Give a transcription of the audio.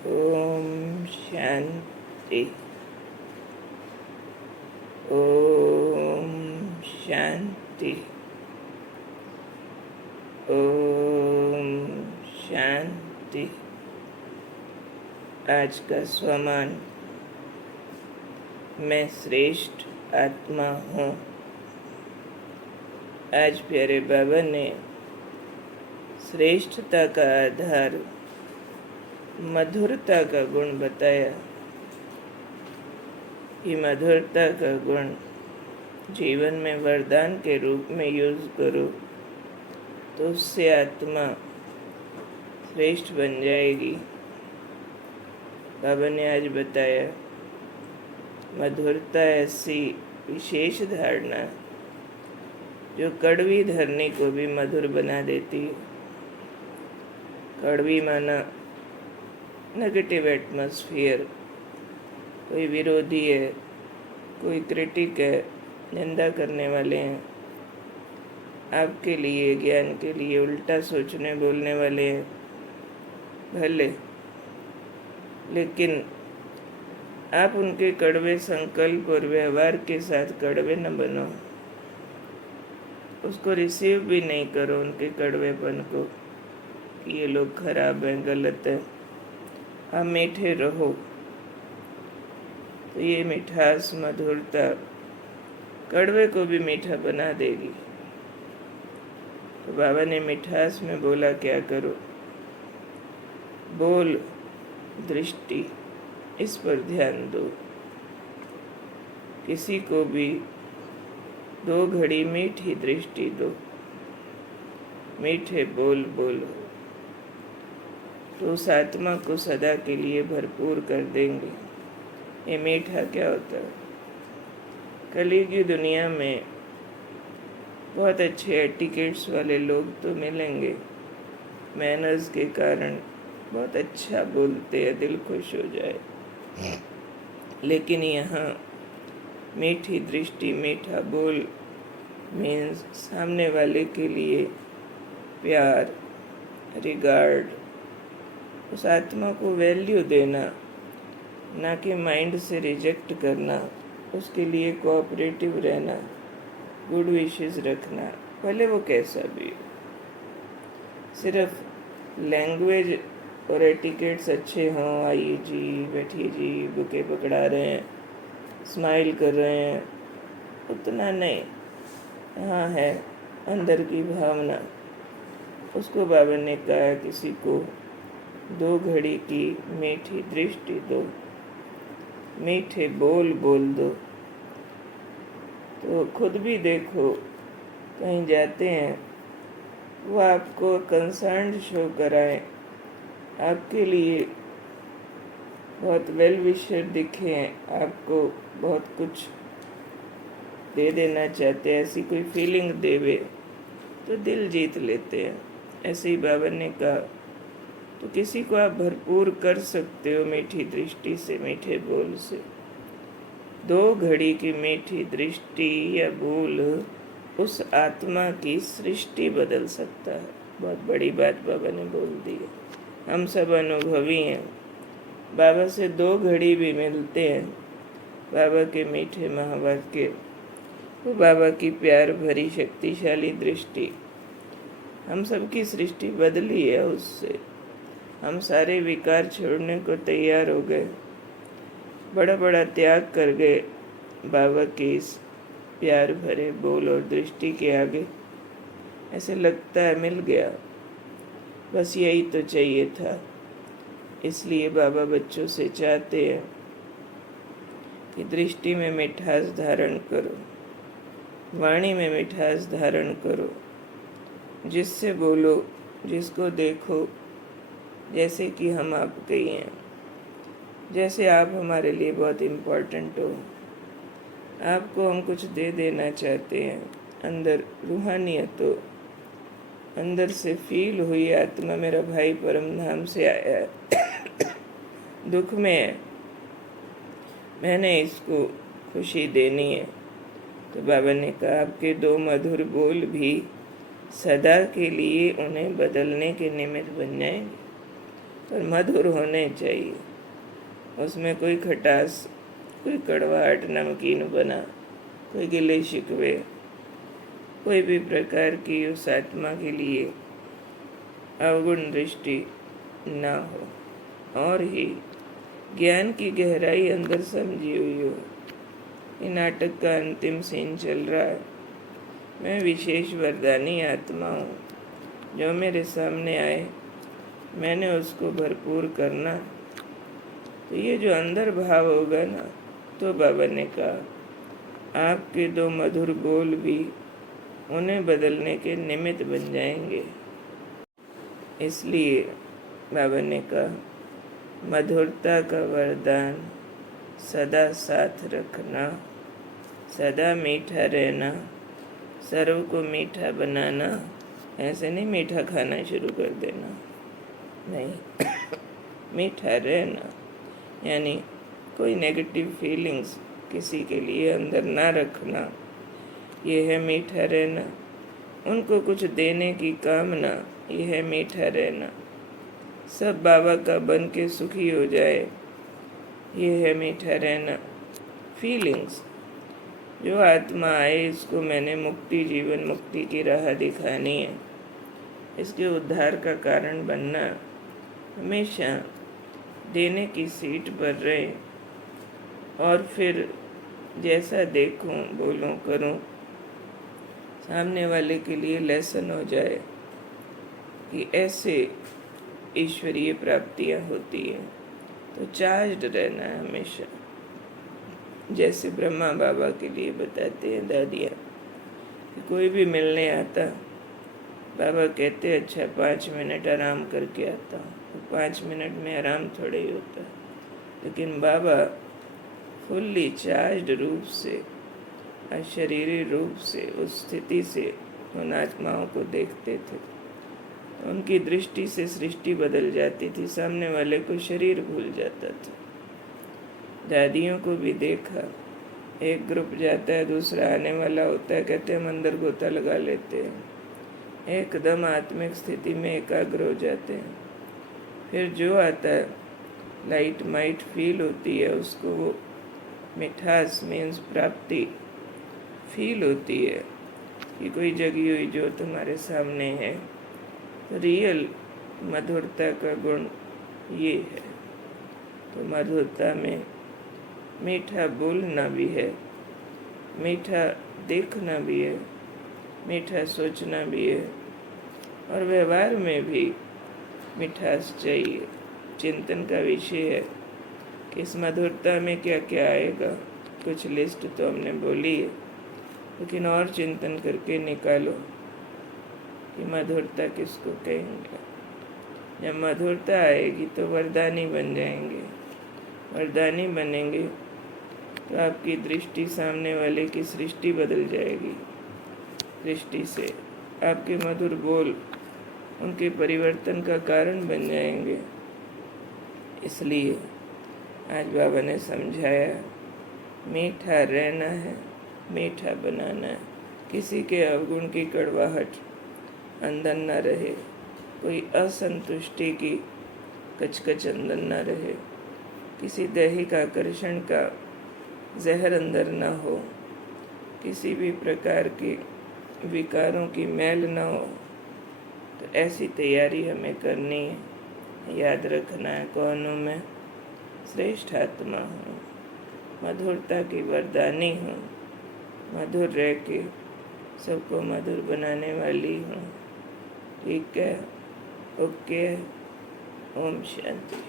ओम शांति। ओम शांति। ओम शांति। आज का स्वमान, मैं श्रेष्ठ आत्मा हूँ। आज प्यारे बाबा ने श्रेष्ठता का आधार मधुरता का गुण बताया कि मधुरता का गुण जीवन में वरदान के रूप में यूज करो तो उससे आत्मा श्रेष्ठ बन जाएगी। बाबा ने आज बताया मधुरता ऐसी विशेष धारणा जो कड़वी धरनी को भी मधुर बना देती है। कड़वी माना नेगेटिव एटमॉस्फेयर, कोई विरोधी है, कोई क्रिटिक है, निंदा करने वाले हैं, आपके लिए ज्ञान के लिए उल्टा सोचने बोलने वाले हैं भले, लेकिन आप उनके कड़वे संकल्प और व्यवहार के साथ कड़वे न बनो। उसको रिसीव भी नहीं करो, उनके कड़वेपन को कि ये लोग खराब हैं, गलत है। आप मीठे रहो तो ये मिठास मधुरता कड़वे को भी मीठा बना देगी। तो बाबा ने मिठास में बोला क्या करो, बोल दृष्टि, इस पर ध्यान दो। किसी को भी 2 घड़ी मीठी दृष्टि दो, मीठे बोल बोलो तो उस आत्मा को सदा के लिए भरपूर कर देंगे। ये मीठा क्या होता है? कलयुग की दुनिया में बहुत अच्छे एटिकेट्स वाले लोग तो मिलेंगे, मैनर्स के कारण बहुत अच्छा बोलते हैं, दिल खुश हो जाए। लेकिन यहाँ मीठी दृष्टि, मीठा बोल मीन्स सामने वाले के लिए प्यार, रिगार्ड, उस आत्मा को वैल्यू देना, ना कि माइंड से रिजेक्ट करना, उसके लिए कोऑपरेटिव रहना, गुड विशेस रखना, भले वो कैसा भी हो। सिर्फ लैंग्वेज और एटिकेट्स अच्छे हों, आइए जी, बैठिए जी, बुके पकड़ा रहे हैं, स्माइल कर रहे हैं, उतना नहीं। हाँ है अंदर की भावना, उसको बाबा ने कहा किसी को 2 घड़ी की मीठी दृष्टि दो, मीठे बोल बोल दो। तो खुद भी देखो, कहीं जाते हैं वो आपको कंसर्न शो कराए, आपके लिए बहुत वेल विशर दिखे, आपको बहुत कुछ दे देना चाहते हैं, ऐसी कोई फीलिंग देवे तो दिल जीत लेते हैं। ऐसे ही बाबा ने कहा तो किसी को आप भरपूर कर सकते हो मीठी दृष्टि से, मीठे बोल से। 2 घड़ी की मीठी दृष्टि या बोल उस आत्मा की सृष्टि बदल सकता है। बहुत बड़ी बात बाबा ने बोल दी है। हम सब अनुभवी हैं, बाबा से 2 घड़ी भी मिलते हैं, बाबा के मीठे महावाक्य, वो बाबा की प्यार भरी शक्तिशाली दृष्टि, हम सबकी सृष्टि बदली है उससे। हम सारे विकार छोड़ने को तैयार हो गए, बड़ा बड़ा त्याग कर गए बाबा के इस प्यार भरे बोल और दृष्टि के आगे। ऐसे लगता है मिल गया, बस यही तो चाहिए था। इसलिए बाबा बच्चों से चाहते हैं कि दृष्टि में मिठास धारण करो, वाणी में मिठास धारण करो, जिससे बोलो, जिसको देखो जैसे कि हम आपके ही हैं, जैसे आप हमारे लिए बहुत इम्पोर्टेंट हो, आपको हम कुछ दे देना चाहते हैं। अंदर रूहानियत हो, अंदर से फील हुई आत्मा मेरा भाई परम धाम से आया है, दुख में है, मैंने इसको खुशी देनी है। तो बाबा ने कहा आपके 2 मधुर बोल भी सदा के लिए उन्हें बदलने के निमित्त बन जाएंगे। पर मधुर होने चाहिए। उसमें कोई खटास, कोई कड़वाहट, नमकीन बना, कोई गिले शिकवे, कोई भी प्रकार की उस आत्मा के लिए अवगुण दृष्टि ना हो, और ही ज्ञान की गहराई अंदर समझी हुई हो। ये नाटक का अंतिम सीन चल रहा है। मैं विशेष वरदानी आत्मा हूँ। जो मेरे सामने आए मैंने उसको भरपूर करना। तो ये जो अंदर भाव होगा ना, तो बाबा ने कहा आपके दो मधुर बोल भी उन्हें बदलने के निमित्त बन जाएंगे। इसलिए बाबा ने कहा मधुरता का वरदान सदा साथ रखना, सदा मीठा रहना, सर्व को मीठा बनाना। ऐसे नहीं मीठा खाना शुरू कर देना, नहीं मीठा रहना, यानी कोई नेगेटिव फीलिंग्स किसी के लिए अंदर ना रखना। ये है मीठा रहना। उनको कुछ देने की कामना, ये है मीठा रहना। सब बाबा का बन के सुखी हो जाए, ये है मीठा रहना। फीलिंग्स, जो आत्मा आए इसको मैंने मुक्ति, जीवन मुक्ति की राह दिखानी है। इसके उद्धार का कारण बनना, हमेशा देने की सीट पर रहे, और फिर जैसा देखूं, बोलूं, करूं, सामने वाले के लिए लेसन हो जाए कि ऐसे ईश्वरीय प्राप्तियां होती हैं। तो चार्ज्ड रहना है हमेशा। जैसे ब्रह्मा बाबा के लिए बताते हैं दादियाँ कि कोई भी मिलने आता, बाबा कहते अच्छा 5 मिनट आराम करके आता हूँ। तो 5 मिनट में आराम थोड़े ही होता है, लेकिन बाबा फुल्ली चार्ज्ड रूप से, अशरीरी रूप से उस स्थिति से उन आत्माओं को देखते थे। उनकी दृष्टि से सृष्टि बदल जाती थी, सामने वाले को शरीर भूल जाता था। दादियों को भी देखा, एक ग्रुप जाता है, दूसरा आने वाला होता है, कहते हम अंदर गोता लगा लेते हैं, एकदम आत्मिक स्थिति में एकाग्र हो जाते हैं। फिर जो आता है लाइट माइट फील होती है, उसको वो मिठास मीन्स प्राप्ति फील होती है कि कोई जगी हुई जो तुम्हारे सामने है। रियल मधुरता का गुण ये है। तो मधुरता में मीठा बोलना भी है, मीठा देखना भी है, मीठा सोचना भी है, और व्यवहार में भी मिठास चाहिए। चिंतन का विषय है कि इस मधुरता में क्या क्या आएगा। कुछ लिस्ट तो हमने बोली है, लेकिन और चिंतन करके निकालो कि मधुरता किसको कहेंगे। जब मधुरता आएगी तो वरदानी बन जाएंगे। वरदानी बनेंगे तो आपकी दृष्टि सामने वाले की सृष्टि बदल जाएगी। दृष्टि से आपके मधुर बोल उनके परिवर्तन का कारण बन जाएंगे। इसलिए आज बाबा ने समझाया मीठा रहना है, मीठा बनाना है। किसी के अवगुण की कड़वाहट अंदर न रहे, कोई असंतुष्टि की कचकच अंदर न रहे, किसी दैहिक आकर्षण का जहर अंदर न हो, किसी भी प्रकार की विकारों की मैल न हो। तो ऐसी तैयारी हमें करनी है। याद रखना है कौन हूँ मैं? श्रेष्ठ आत्मा हूँ, मधुरता की वरदानी हूँ, मधुर रह के सबको मधुर बनाने वाली हूँ। ठीक है, ओके, ओम शांति।